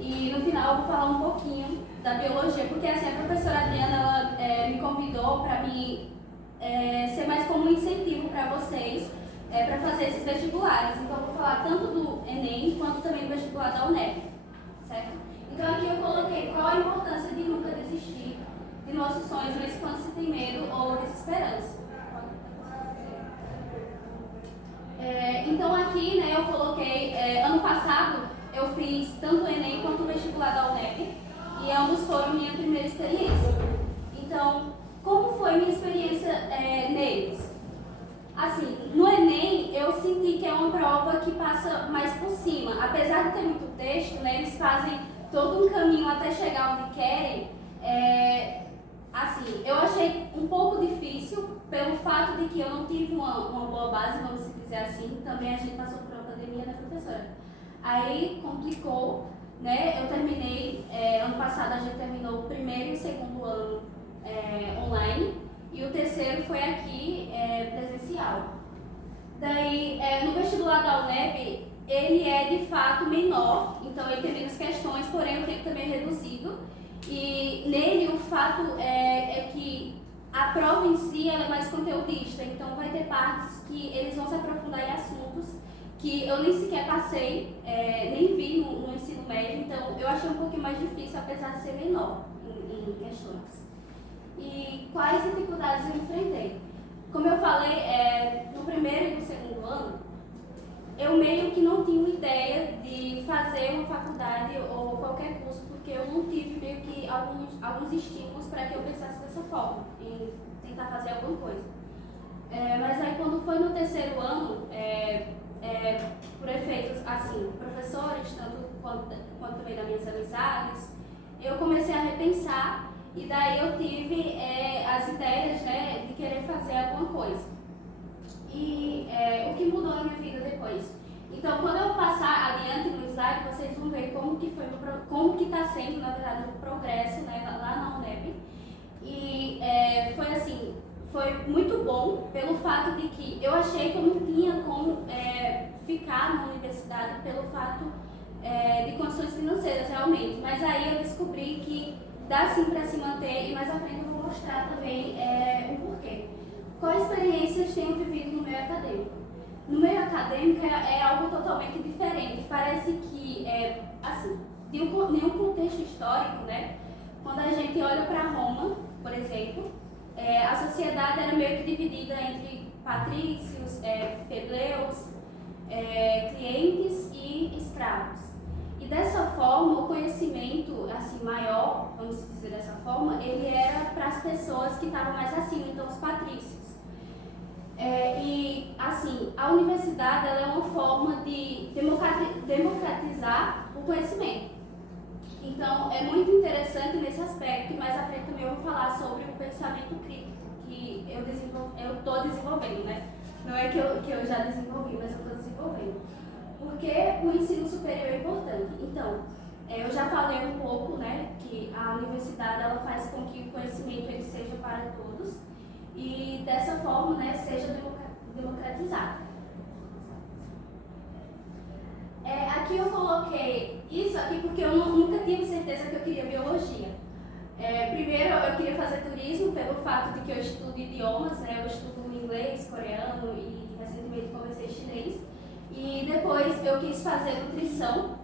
E no final eu vou falar um pouquinho da biologia, porque assim, a professora Adriana ela, me convidou para mim ser mais como um incentivo para vocês para fazer esses vestibulares. Então eu vou falar tanto do Enem quanto também do vestibular da UNEB, certo? Então aqui eu coloquei qual a importância de nunca desistir de nossos sonhos, mesmo quando se tem medo ou desesperança. Então aqui, né, eu coloquei, ano passado eu fiz tanto o Enem quanto o vestibular da UNEB e ambos foram minha primeira experiência. Então, como foi minha experiência neles? Assim, no Enem eu senti que é uma prova que passa mais por cima. Apesar de ter muito texto, né, eles fazem todo um caminho até chegar onde querem. Assim, eu achei um pouco difícil pelo fato de que eu não tive uma boa base, vamos dizer assim. Também a gente passou por uma pandemia, né, professora? Aí complicou, né? Eu terminei, ano passado a gente terminou o primeiro e o segundo ano online e o terceiro foi aqui presencial. Daí, no vestibular da UNEB, ele é de fato menor, então ele tem menos questões, porém o tempo também é reduzido. E nele o fato é que a prova em si ela é mais conteudista, então vai ter partes que eles vão se aprofundar em assuntos que eu nem sequer passei, nem vi no ensino médio, então eu achei um pouquinho mais difícil, apesar de ser menor em questões. E quais dificuldades eu enfrentei? Como eu falei, no primeiro e no segundo ano, eu meio que não tinha ideia de fazer uma faculdade ou qualquer curso, porque eu não tive meio que alguns estímulos para que eu pensasse dessa forma, em tentar fazer alguma coisa. Mas aí quando foi no terceiro ano, por efeitos, assim, professores, tanto quanto também das minhas amizades, eu comecei a repensar e daí eu tive as ideias, né, de querer fazer alguma coisa. E o que mudou na minha vida depois. Então, quando eu passar adiante no slide, vocês vão ver como que está sendo, na verdade, o progresso, né, lá na UNEB. E foi assim, foi muito bom pelo fato de que eu achei que eu não tinha como ficar na universidade pelo fato de condições financeiras, realmente. Mas aí eu descobri que dá sim para se manter e mais à frente eu vou mostrar também o porquê. Quais experiências tenho vivido no meio acadêmico? No meio acadêmico é algo totalmente diferente. Parece que, assim, de nenhum contexto histórico, né? Quando a gente olha para Roma, por exemplo, a sociedade era meio que dividida entre patrícios, plebeus, clientes e escravos. E dessa forma, o conhecimento assim, maior, vamos dizer dessa forma, ele era para as pessoas que estavam mais acima, então os patrícios. E assim, a universidade ela é uma forma de democratizar o conhecimento. Então, é muito interessante nesse aspecto, e mais à frente também eu vou falar sobre o pensamento crítico que eu estou desenvolvendo, né? Não é que eu já desenvolvi, mas eu estou desenvolvendo. Porque o ensino superior é importante. Então, eu já falei um pouco, né, que a universidade ela faz com que o conhecimento ele seja para todos e dessa forma, né, seja democratizado. Aqui eu coloquei isso aqui porque eu nunca tive certeza que eu queria biologia. Primeiro, eu queria fazer turismo pelo fato de que eu estudo idiomas, né, eu estudo inglês, coreano e recentemente comecei chinês. E depois eu quis fazer nutrição,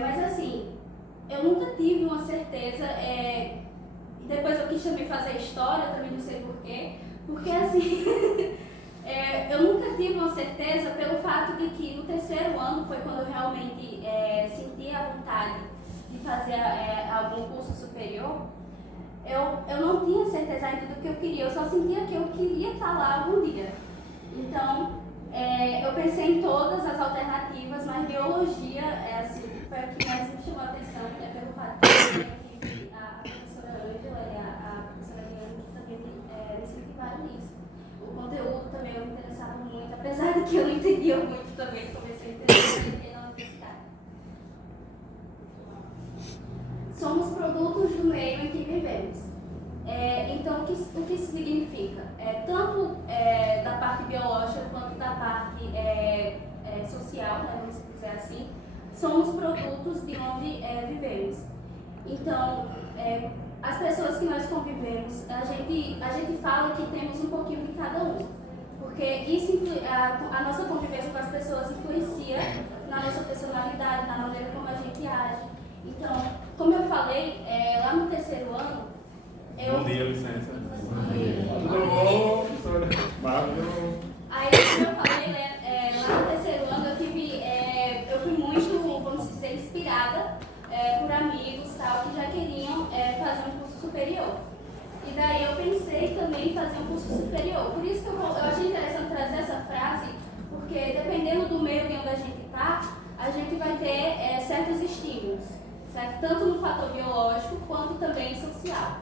mas assim, eu nunca tive uma certeza. Depois eu quis também fazer história, também não sei porquê, porque assim, eu nunca tive uma certeza pelo fato de que no terceiro ano foi quando eu realmente senti a vontade de fazer algum curso superior. Eu não tinha certeza ainda do que eu queria, eu só sentia que eu queria estar lá algum dia. Então, eu pensei em todas as alternativas, mas biologia assim, foi o que mais me chamou a atenção, pelo fato de que a professora Ângela e a professora Liane que também me incentivaram nisso. O conteúdo também eu me interessava muito, apesar de que eu não entendia muito também, comecei a entender na universidade. Somos produtos do meio em que vivemos. Então, o que isso significa? Tanto da parte biológica quanto da parte social, né, vamos dizer assim, somos produtos de onde vivemos. Então, as pessoas que nós convivemos, a gente fala que temos um pouquinho de cada um, porque isso a nossa convivência com as pessoas influencia na nossa personalidade, na maneira como a gente age. Então, como eu falei, lá no terceiro ano, Bom dia, licença. Tudo bom, professora? Maravilhoso. Aí, como eu falei, lá no terceiro ano eu fui muito, vamos dizer, inspirada por amigos tal, que já queriam fazer um curso superior. E daí eu pensei também em fazer um curso superior. Por isso que eu achei interessante trazer essa frase, porque dependendo do meio de onde a gente está, a gente vai ter certos estímulos, certo? Tanto no fator biológico quanto também social.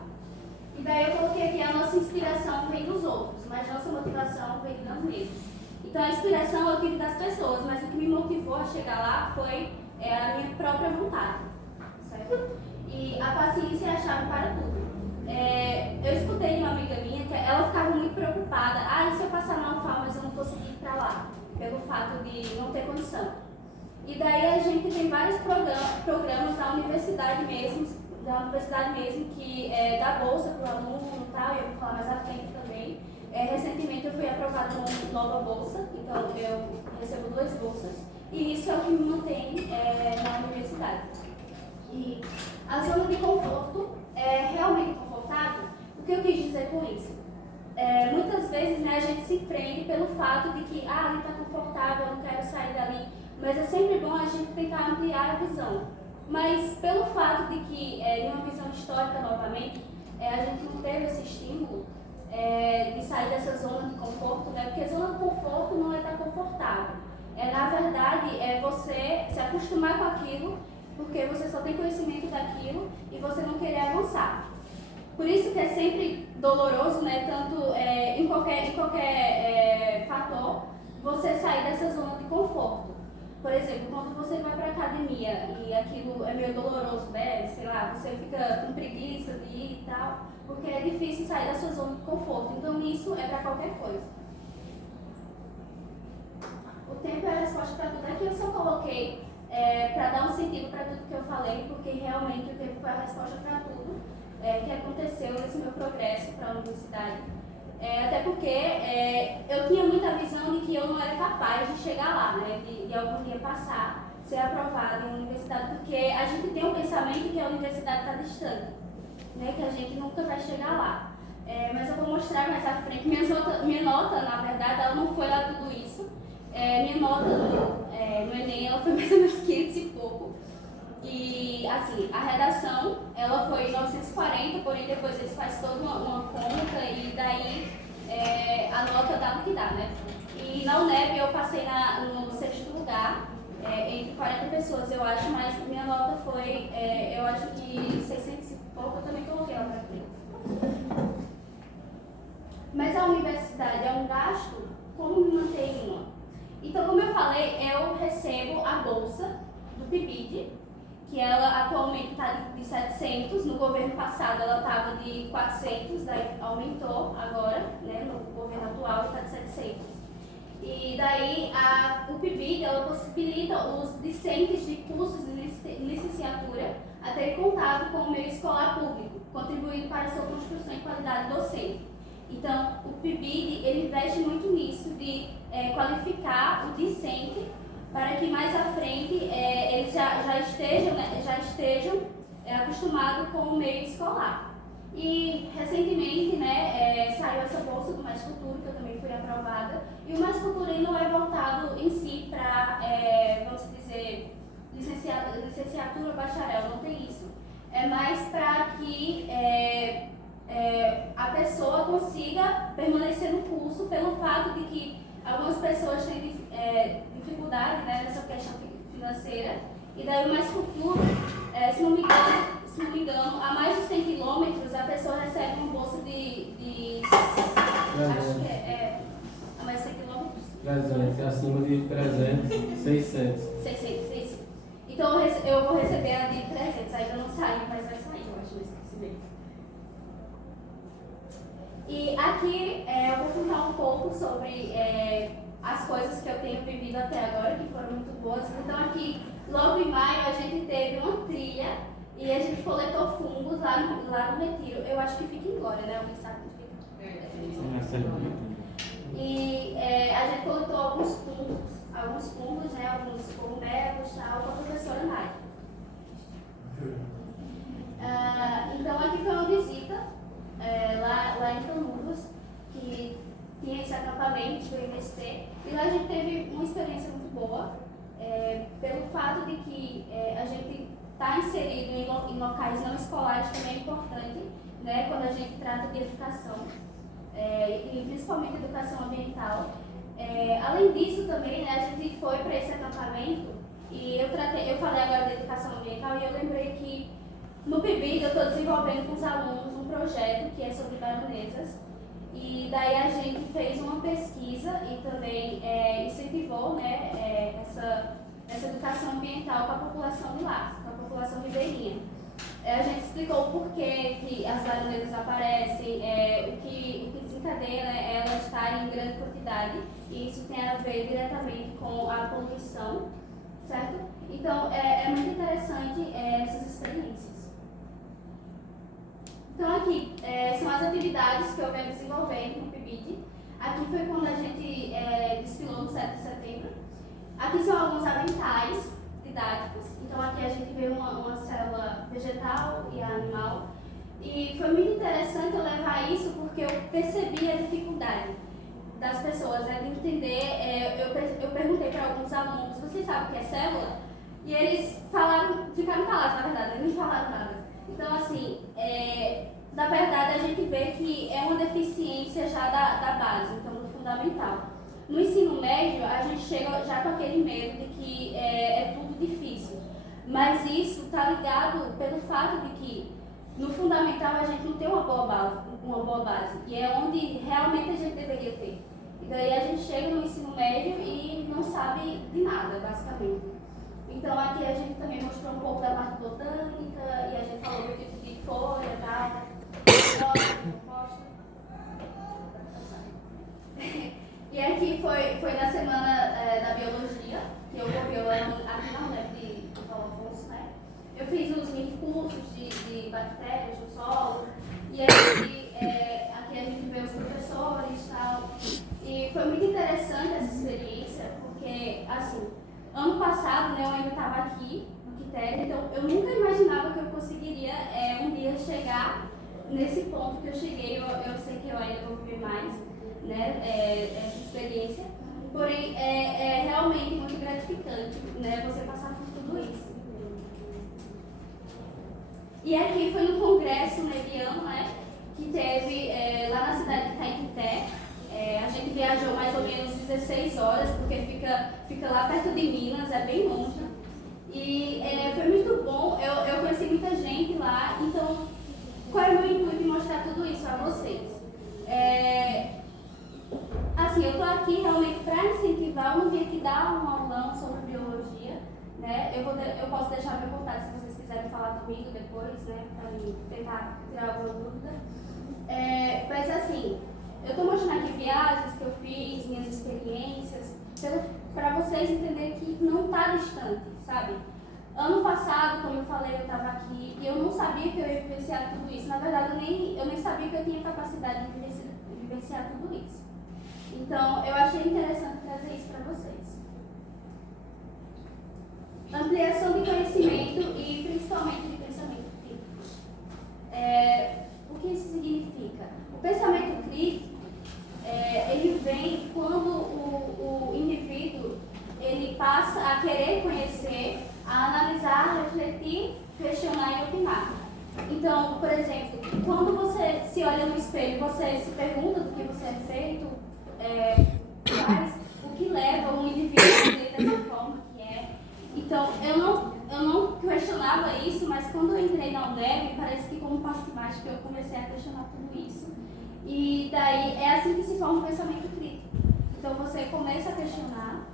E daí eu coloquei aqui a nossa inspiração vem dos outros, mas nossa motivação vem de nós mesmos. Então a inspiração eu tive das pessoas, mas o que me motivou a chegar lá foi a minha própria vontade, certo? E a paciência é a chave para tudo. Eu escutei de uma amiga minha que ela ficava muito preocupada, e se eu passar na UFAL, mas eu não consegui ir para lá, pelo fato de não ter condição. E daí a gente tem vários programas da universidade mesmo, que dá bolsa para o aluno e tal, e eu vou falar mais à frente também. Recentemente eu fui aprovada com nova bolsa, então eu recebo 2 bolsas, e isso é o que me mantém na universidade. E a zona de conforto é realmente confortável. O que eu quis dizer com isso? Muitas vezes, né, a gente se prende pelo fato de que ali está confortável, eu não quero sair dali, mas é sempre bom a gente tentar ampliar a visão. Mas pelo fato de que, em uma visão histórica novamente, a gente não teve esse estímulo de sair dessa zona de conforto, né? Porque zona de conforto não é estar confortável. Na verdade, é você se acostumar com aquilo, porque você só tem conhecimento daquilo e você não querer avançar. Por isso que é sempre doloroso, né? Tanto em qualquer fator, você sair dessa zona de conforto. Por exemplo, quando você vai para a academia e aquilo é meio doloroso, né? Sei lá, você fica com preguiça de ir e tal, porque é difícil sair da sua zona de conforto. Então isso é para qualquer coisa. O tempo é a resposta para tudo. Aqui eu só coloquei para dar um sentido para tudo que eu falei, porque realmente o tempo foi a resposta para tudo que aconteceu nesse meu progresso para a universidade. Até porque eu tinha muita visão de que eu não era capaz de chegar lá, né? De algum dia passar, ser aprovada em uma universidade, porque a gente tem um pensamento que a universidade está distante, né? Que a gente nunca vai chegar lá. Mas eu vou mostrar mais à frente. Minha nota, na verdade, ela não foi lá tudo isso. Minha nota no Enem ela foi mais ou menos 500 e pouco. E, assim, a redação, ela foi 940, porém depois eles fazem toda uma conta e daí a nota dá o que dá, né? E na UNEB eu passei no 6º lugar, entre 40 pessoas, eu acho, mas minha nota foi, eu acho que 600 e pouco, eu também coloquei lá pra frente. Mas a universidade é um gasto, como me manter em uma? Então, como eu falei, eu recebo a bolsa do PIBID, que ela atualmente está de 700, no governo passado ela estava de 400, daí aumentou agora, né, no governo atual está de 700. E daí o PIBID ela possibilita os discentes de cursos de licenciatura a ter contato com o meio escolar público, contribuindo para a sua construção e qualidade docente. Então, o PIBID ele investe muito nisso, de qualificar o discente para que mais à frente eles já estejam acostumados com o meio escolar. E recentemente, né, saiu essa bolsa do Mais Futuro, que eu também fui aprovada, e o Mais Futuro ele não é voltado em si para, vamos dizer, licenciatura ou bacharel, não tem isso. É mais para que a pessoa consiga permanecer no curso pelo fato de que algumas pessoas têm dificuldade, né, nessa questão financeira, e daí o Mais Futuro, se não me engano, a mais de 100 quilômetros a pessoa recebe uma bolsa de acho que a mais de 100 quilômetros? 300, acima de 300, 600. 600, isso. Então eu vou receber a de 300, ainda não saiu, mas vai sair, eu acho, nesse mês. E aqui eu vou contar um pouco sobre a as coisas que eu tenho vivido até agora, que foram muito boas. Então aqui, logo em maio, a gente teve uma trilha e a gente coletou fungos lá no Retiro. Eu acho que fica em Glória, né? Alguém sabe que fica? E a gente coletou alguns fungos, né? Alguns cogumelos, tal, com a professora Nai. Então aqui foi uma visita lá em Canudos, que tinha esse acampamento do IMST, e lá a gente teve uma experiência muito boa, pelo fato de que a gente está inserido em locais não escolares também é importante, né, quando a gente trata de educação, e principalmente educação ambiental. Além disso também, né, a gente foi para esse acampamento e eu falei agora de educação ambiental e eu lembrei que no PIBID eu estou desenvolvendo com os alunos um projeto que é sobre baronesas. E daí a gente fez uma pesquisa e também incentivou, né, essa educação ambiental com a população de lá, com a população ribeirinha. A gente explicou o porquê que as baronesas aparecem, o que desencadeia, né, elas estarem em grande quantidade, e isso tem a ver diretamente com a poluição, certo? Então é muito interessante essas experiências. Então aqui são as atividades que eu venho desenvolvendo no PIBID. Aqui foi quando a gente desfilou no 7 de setembro. Aqui são alguns aventais didáticos. Então aqui a gente vê uma célula vegetal e animal. E foi muito interessante eu levar isso porque eu percebi a dificuldade das pessoas, né, de entender. Eu perguntei para alguns alunos, vocês sabem o que é célula? E eles ficaram calados, na verdade, eles não falaram nada. Então, assim, na verdade, a gente vê que é uma deficiência já da base, então do fundamental. No ensino médio, a gente chega já com aquele medo de que é tudo difícil. Mas isso está ligado pelo fato de que no fundamental a gente não tem uma boa base. E é onde realmente a gente deveria ter. E daí a gente chega no ensino médio e não sabe de nada, basicamente. Então aqui a gente também mostrou um pouco da parte botânica e a gente falou do tipo de folha e tal. E aqui foi na semana da biologia, que eu vou violando aqui na UNEP de Paulo Afonso, né? Eu fiz uns mini cursos de bactérias no solo, e aqui a gente vê os professores e tal. E foi muito interessante essa experiência, porque, assim, ano passado, né, eu ainda estava aqui no Quitéria, então eu nunca imaginava que eu conseguiria um dia chegar nesse ponto que eu cheguei. Eu sei que eu ainda vou viver mais, né, essa experiência, porém é realmente muito gratificante, né, você passar por tudo isso. E aqui foi no congresso nebiano, né, que teve lá na cidade de Caetité. A gente viajou mais ou menos 16 horas, porque fica lá perto de Minas, é bem longe. E foi muito bom, eu conheci muita gente lá, então qual é o meu intuito de mostrar tudo isso a vocês? Assim, eu estou aqui realmente para incentivar, eu não vim aqui dar um aulão sobre biologia, né? Eu posso deixar meu contato se vocês quiserem falar comigo depois, né? Para tentar tirar alguma dúvida. Mas assim, eu estou mostrando aqui viagens que eu fiz, minhas experiências, para vocês entenderem que não está distante, sabe? Ano passado, como eu falei, eu estava aqui e eu não sabia que eu ia vivenciar tudo isso. Na verdade, eu nem sabia que eu tinha capacidade de vivenciar tudo isso. Então, eu achei interessante trazer isso para vocês. Ampliação de conhecimento e principalmente de pensamento crítico. O que isso significa? O pensamento crítico, ele vem quando o indivíduo ele passa a querer conhecer, a analisar, refletir, questionar e opinar. Então, por exemplo, quando você se olha no espelho, você se pergunta do que você é feito, faz, o que leva um indivíduo a ser dessa forma que é. Então, eu não questionava isso, mas quando eu entrei na UNEB, parece que como passo de mágica eu comecei a questionar tudo isso. E daí é assim que se forma o pensamento crítico. Então, você começa a questionar,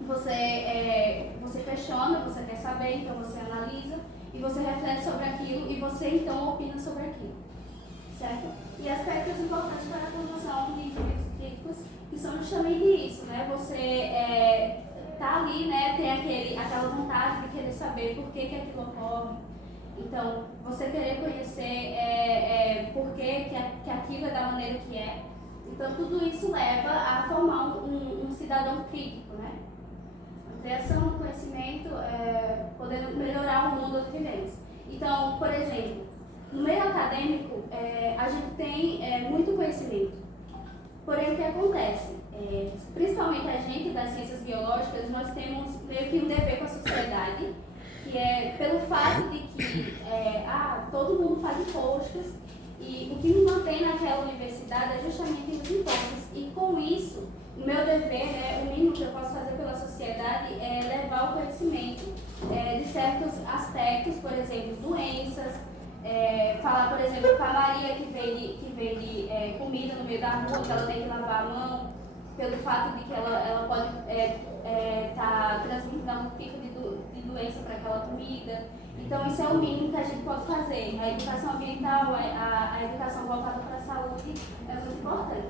você questiona, você quer saber, então você analisa, e você reflete sobre aquilo, e você então opina sobre aquilo, certo? E aspectos importantes para a formação de indivíduos críticos, que são justamente isso, né? Você querer saber por que aquilo ocorre. Então, você querer conhecer por que aquilo é da maneira que é. Então, tudo isso leva a formar um cidadão crítico, né? Ampliação do conhecimento, podendo melhorar o mundo onde vivemos. Então, por exemplo, no meio acadêmico, a gente tem muito conhecimento. Porém, o que acontece? Principalmente a gente das ciências biológicas, nós temos meio que um dever com a sociedade, que é pelo fato de que todo mundo faz impostos, e o que me mantém naquela universidade é justamente os impostos. E com isso, o meu dever, o mínimo que eu posso fazer pela sociedade é levar o conhecimento de certos aspectos, por exemplo, doenças, falar, por exemplo, para a Maria que vende comida no meio da rua, que ela tem que lavar a mão, pelo fato de que ela pode estar transmitindo algum tipo de doença para aquela comida. Então, isso é o mínimo que a gente pode fazer. A educação ambiental, a educação voltada para a saúde é muito importante.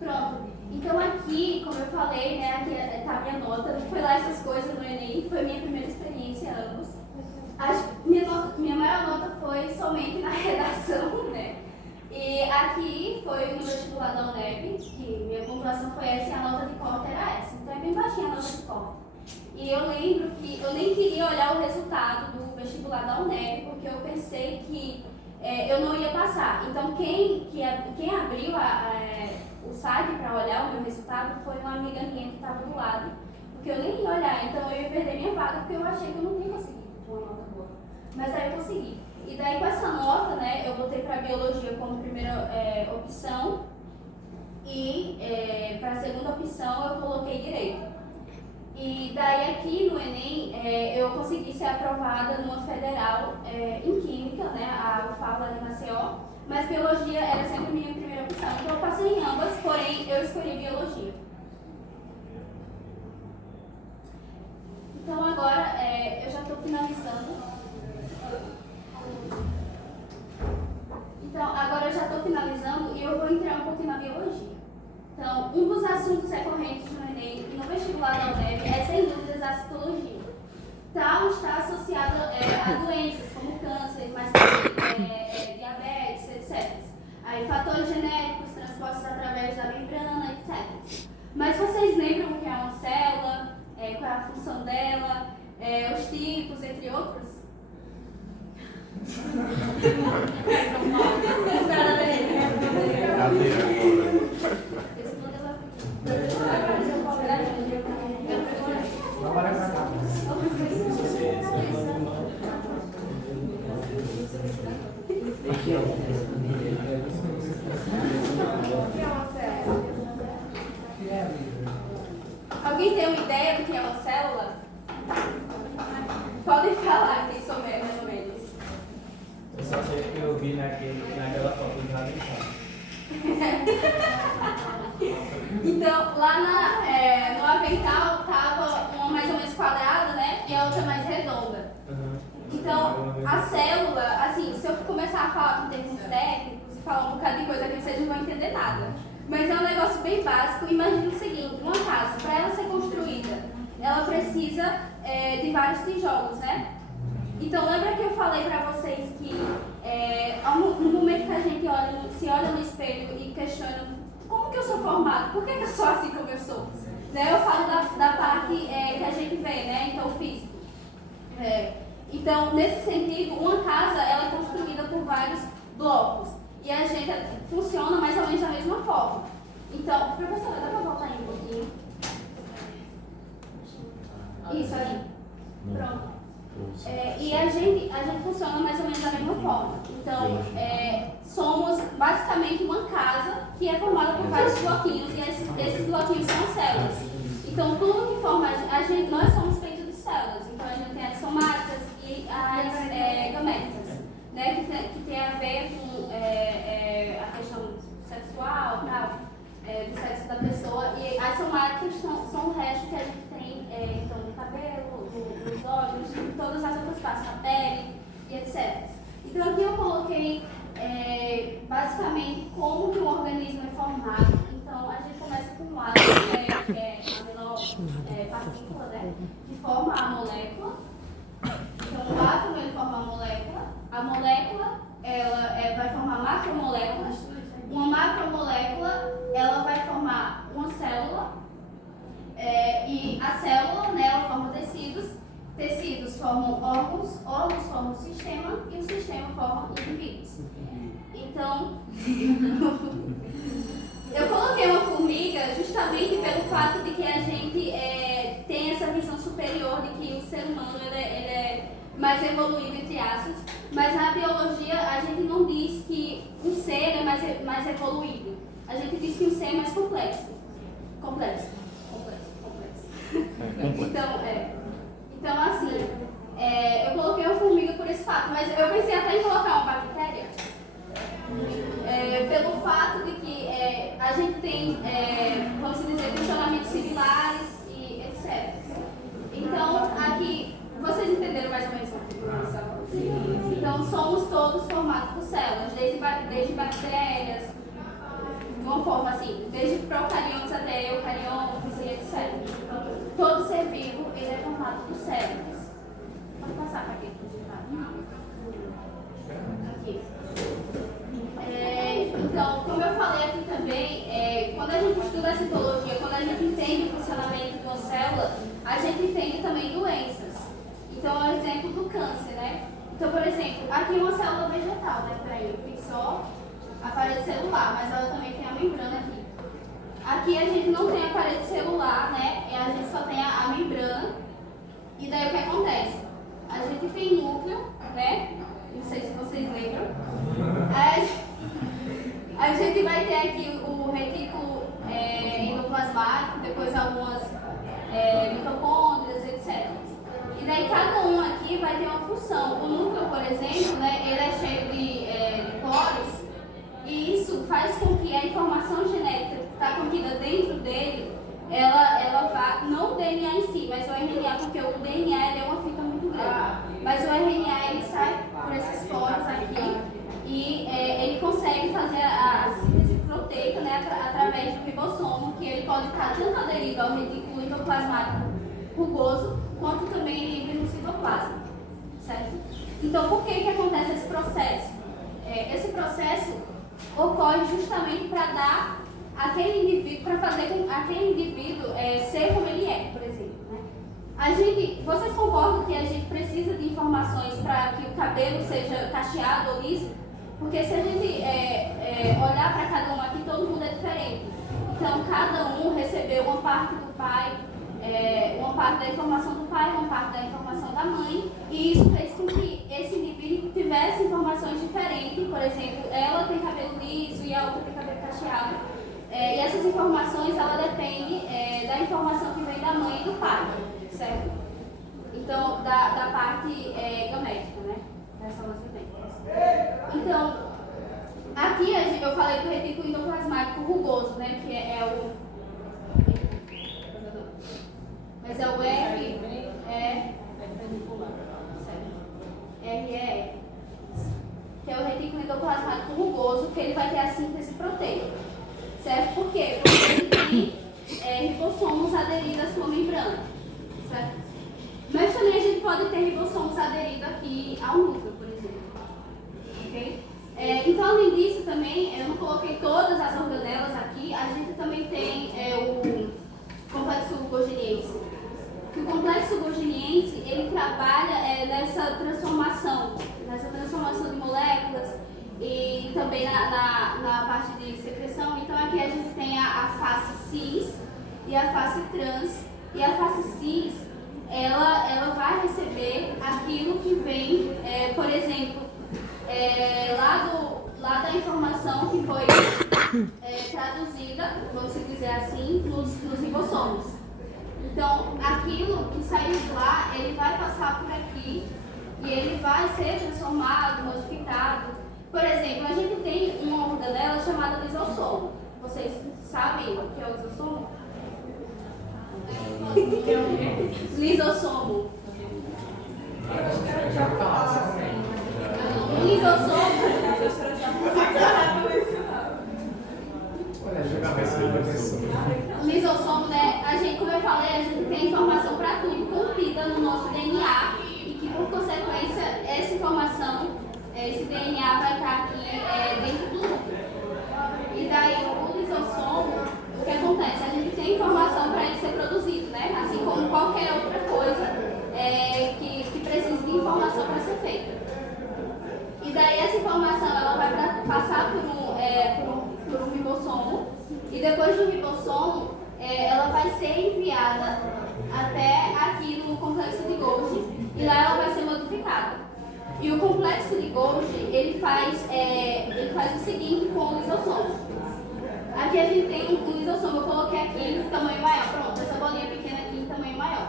Pronto. Então, aqui, como eu falei, né, aqui está a minha nota. Não foi lá essas coisas no Enem, foi minha primeira experiência ambos. Minha maior nota foi somente na redação, né? E aqui foi no vestibular da UNEB, que minha pontuação foi essa e a nota de corte era essa. Então é bem baixinha a nota de corte. E eu lembro que eu nem queria olhar o resultado do vestibular da UNEB, porque eu pensei que eu não ia passar. Então quem abriu o site para olhar o meu resultado foi uma amiga minha que estava do lado, porque eu nem ia olhar, então eu ia perder minha vaga, porque eu achei que eu não tinha conseguido uma nota boa. Mas aí eu consegui. E daí com essa nota, né, eu botei para biologia como primeira opção e para a segunda opção eu coloquei direito. E daí aqui no Enem eu consegui ser aprovada numa federal em Química, né, a UFAL lá de Maceió, mas biologia era sempre minha primeira opção. Então eu passei em ambas, porém eu escolhi biologia. Então agora eu já estou finalizando. Então, agora eu já estou finalizando e eu vou entrar um pouquinho na biologia. Então, um dos assuntos recorrentes no Enem e no vestibular da UNEB é, sem dúvidas, a citologia. Tal está associado a doenças como câncer, mas também diabetes, etc. Aí, fatores genéticos transpostos através da membrana, etc. Mas vocês lembram o que é uma célula, qual é a função dela, os tipos, entre outros? Alguém tem uma ideia do que é uma célula? Podem falar, quem souber, mais ou menos. Eu só sei que eu vi naquela foto do Avental. Então, lá no Avental estava uma mais ou menos quadrada, né? E a outra mais redonda. Então, a célula, assim, se eu começar a falar com termos técnicos e falar um bocado de coisa que vocês não vão entender nada. Mas é um negócio bem básico. Imagina o seguinte, uma casa, para ela ser construída, ela precisa de vários tijolos, né? Então, lembra que eu falei para vocês que no momento que a gente se olha no espelho e questiona como que eu sou formado, por que eu sou assim como eu sou? Né? Eu falo da parte que a gente vê, né? Então, o físico. Então, nesse sentido, uma casa ela é construída por vários blocos e a gente funciona mais ou menos da mesma forma. Então, professora, dá para voltar aí um pouquinho? Isso aí. Pronto. E a gente funciona mais ou menos da mesma forma. Então, somos basicamente uma casa que é formada por vários bloquinhos e esses bloquinhos são as células. Então, tudo que forma a gente, nós somos feitos de células. Então, a gente tem as somáticas e as gaméticas, né, que tem a ver com a questão sexual, do sexo da pessoa. E as somáticas são o resto que a gente tem, então, do cabelo, dos olhos, de todas as outras partes, da pele e etc. Então, aqui eu coloquei basicamente como que um organismo é formado. Então, a gente começa com o átomo, que é a menor partícula, né? formar uma célula, e a célula, né, ela forma tecidos, tecidos formam órgãos, órgãos formam o sistema e o sistema forma indivíduos. Então, eu coloquei uma formiga justamente pelo fato de que a gente tem essa visão superior de que o ser humano ele é mais evoluído, entre aspas, mas na biologia a gente não diz que um ser é mais evoluído, a gente diz que um ser é mais complexo. Então assim, eu coloquei uma formiga por esse fato, mas eu pensei até em colocar uma bactéria, pelo fato de que a gente tem, vamos dizer, funcionamentos similares e etc. Então, aqui, vocês entenderam mais ou menos a configuração? Então, somos todos formados por células, desde bactérias, de uma forma assim, desde procariontes até eucariontes e etc. Então, todo ser vivo ele é formado por células. Pode passar para aqui. Aqui. Então, como eu falei aqui também, quando a gente estuda a citologia, quando a gente entende o funcionamento de uma célula, a gente entende também doenças. Então, é o exemplo do câncer, né? Então, por exemplo, aqui é uma célula vegetal, né? Peraí, eu fiz só a parede celular, mas ela também tem a membrana aqui. Aqui a gente não tem a parede celular, né? A gente só tem a membrana. E daí o que acontece? A gente tem núcleo, né? Não sei se vocês lembram. A gente vai ter aqui o retículo endoplasmático, depois algumas mitocôndrias, etc. E daí cada um aqui vai ter uma função. O núcleo, por exemplo, né, ele é cheio de poros, e isso faz com que a informação genética que está contida dentro dele, ela vá, não o DNA em si, mas o RNA, porque o DNA ele é uma fita muito grande. Mas o RNA ele sai por esses poros aqui e ele consegue fazer a síntese proteica, né, através do ribossomo, que ele pode estar tanto aderido ao retículo endoplasmático rugoso, quanto também livre no citoplasma, certo? Então, por que acontece esse processo? Esse processo ocorre justamente para dar aquele indivíduo, para fazer com aquele indivíduo ser como ele é, por exemplo, né? Vocês concordam que a gente precisa de informações para que o cabelo seja cacheado ou liso? Porque se a gente olhar para cada um aqui, todo mundo é diferente. Então, cada um recebeu uma parte do pai, uma parte da informação do pai, uma parte da informação da mãe, e isso fez com que esse indivíduo tivesse informações diferentes. Por exemplo, ela tem cabelo liso e a outra tem cabelo cacheado. E essas informações, ela depende da informação que vem da mãe e do pai, certo? Então, da parte gamética, né? Das células gaméticas. Então, aqui eu falei do retículo endoplasmático rugoso, né? Que é o... Mas é o RE, que é o retículo endoplasmático rugoso, que ele vai ter a síntese proteica, certo? Por quê? Porque ele tem ribossomos aderidos à sua membrana, certo? Mas também a gente pode ter ribossomos aderidos aqui ao núcleo, por exemplo, ok? Então, além disso também, eu não coloquei todas as organelas aqui, a gente também tem o complexo gogeniense. Que o complexo gogeniense, ele trabalha nessa transformação de moléculas e também na parte de secreção. Então aqui a gente tem a face cis e a face trans. E a face cis, ela vai receber aquilo que vem, por exemplo, lá da informação que foi traduzida, vamos dizer assim, nos ribossomos. Então, aquilo que saiu de lá, ele vai passar por aqui e ele vai ser transformado, modificado. Por exemplo, a gente tem uma organela chamada lisossomo. Vocês sabem o que é o lisossomo? Lisossomo. O lisossomo... O lisossomo, né? Como eu falei, a gente tem informação para tudo contida no nosso DNA e que, por consequência, essa informação, esse DNA vai estar aqui dentro do núcleo. E daí, o lisossomo, o que acontece? até aqui no complexo de Golgi, e lá ela vai ser modificada. E o complexo de Golgi, ele faz o seguinte com o lisossomo. Aqui a gente tem um lisossomo, eu coloquei aqui em tamanho maior, pronto, essa bolinha pequena aqui em tamanho maior.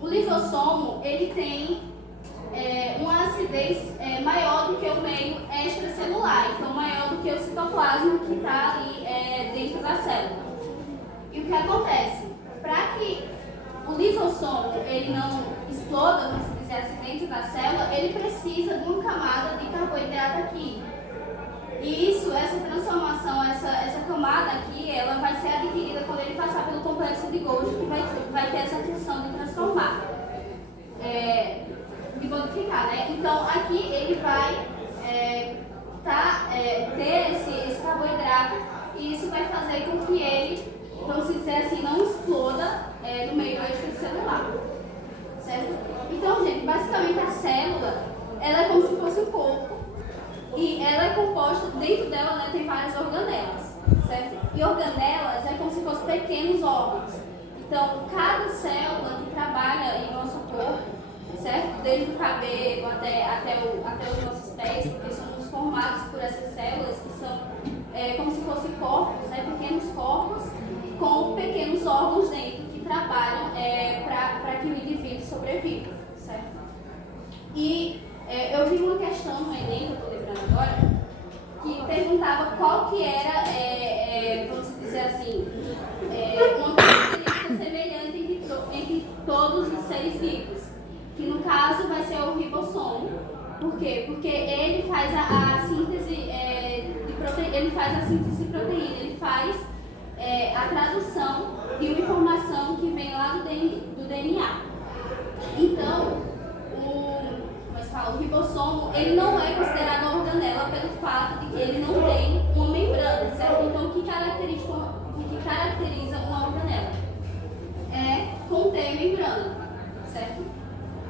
O lisossomo, ele tem uma acidez maior do que o meio extracelular, então maior do que o citoplasma que está ali dentro da célula. E o que acontece? Para que o lisossomo ele não exploda, vamos dizer assim, dentro da célula, ele precisa de uma camada de carboidrato aqui. E isso, essa transformação, essa camada aqui, ela vai ser adquirida quando ele passar pelo complexo de Golgi, que vai ter essa função de transformar, de modificar, né? Então aqui ele vai ter esse carboidrato e isso vai fazer com que ele, vamos dizer assim, não exploda no meio extracelular, certo? Então, gente, basicamente a célula, ela é como se fosse um corpo e ela é composta, dentro dela, né, tem várias organelas, certo? E organelas é como se fossem pequenos órgãos. Então, cada célula que trabalha em nosso corpo, certo? Desde o cabelo até os nossos pés, porque somos formados por essas células que são como se fossem corpos, né? Pequenos corpos com pequenos órgãos dentro que trabalham para que o indivíduo sobreviva, certo? E eu vi uma questão no Enem, que eu estou lembrando agora, que perguntava qual que era, vamos dizer assim, uma característica semelhante entre todos os seres vivos, que no caso vai ser o ribossomo. Por quê? Porque ele faz a síntese de proteína, ele faz a síntese de proteína, ele faz a tradução de uma informação que vem lá do DNA. Então, o ribossomo, ele não é considerado uma organela pelo fato de que ele não tem uma membrana, certo? Então, o que caracteriza uma organela? É conter membrana, certo?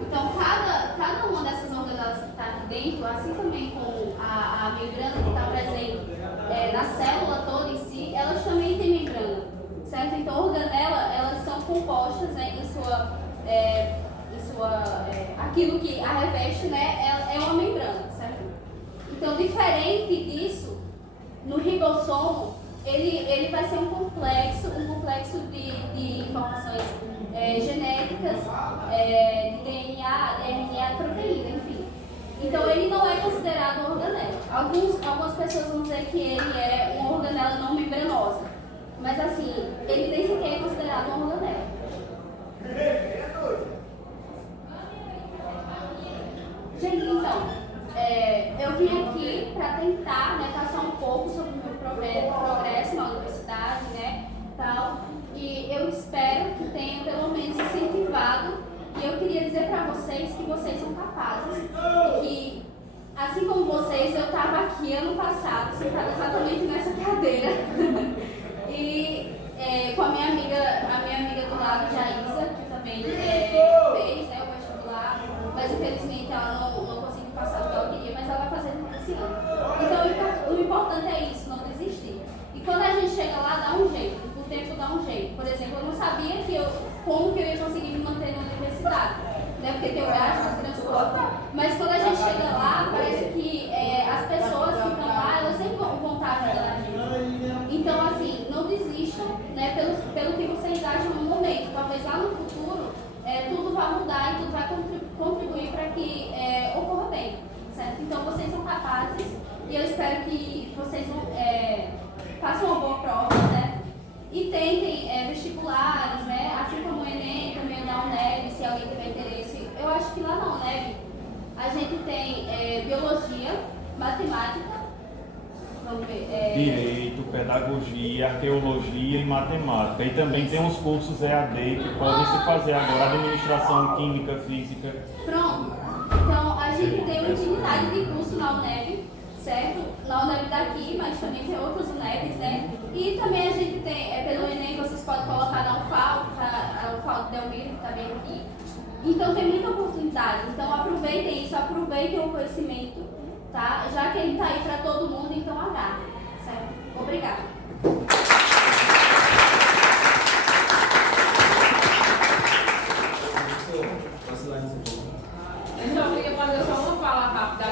Então, cada uma dessas organelas que está aqui dentro, assim também como a membrana que está presente na célula toda em si, elas também têm membrana, certo? Então, organelas, elas são compostas aquilo que a reveste, né, é uma membrana, certo? Então, diferente disso, no ribossomo, ele vai ser um complexo de informações genéticas, de DNA, RNA, proteína, enfim. Então, ele não é considerado uma organela. Algumas pessoas vão dizer que ele é uma organela não membranosa, mas assim, ele nem sequer é considerado uma organela. Gente, então, eu vim aqui para tentar, né, passar um pouco sobre o meu progresso na universidade, né, tal, e eu espero que tenha pelo menos incentivado, e eu queria dizer para vocês que vocês são capazes, e que, assim como vocês, eu estava aqui ano passado, sentada exatamente nessa cadeira, e com a minha amiga do lado, Jaísa, que também fez, né, o vestibular, mas infelizmente ela não conseguiu passar o que ela queria, mas ela vai fazer esse ano. Então o importante é isso, não desistir. E quando a gente chega lá, dá um jeito, o tempo dá um jeito. Por exemplo, eu não sabia como que eu ia conseguir me manter na universidade, né? Porque tem horário, nós transporte, mas quando a gente chega lá, parece que as pessoas que estão lá, elas sempre vão estar ajudando a gente. Então, assim, não desistam, né, pelo que vocês acham no momento. Talvez lá no futuro tudo vai mudar e tudo vai contribuir para que ocorra bem, certo? Então vocês são capazes e eu espero que vocês façam uma boa prova, certo? E tentem vestibulares, né? Assim como o Enem, também o da UNEB, se alguém tiver interesse. Eu acho que lá na UNEB a gente tem biologia, matemática, vamos ver, Direito, pedagogia, arqueologia e matemática. E também tem os cursos EAD que podem se fazer agora, administração, química, física. Pronto. Então, a gente tem uma infinidade de cursos na UNEB, certo? Na UNEB daqui, mas também tem outras UNEBs, né? E também a gente tem, pelo Enem, vocês podem colocar na UFAL, a UFAL do Delmiro, que está bem aqui. Então, tem muita oportunidade. Então, aproveitem isso, aproveitem o conhecimento, tá? Já que ele está aí para todo mundo, então agarre, certo? Obrigada.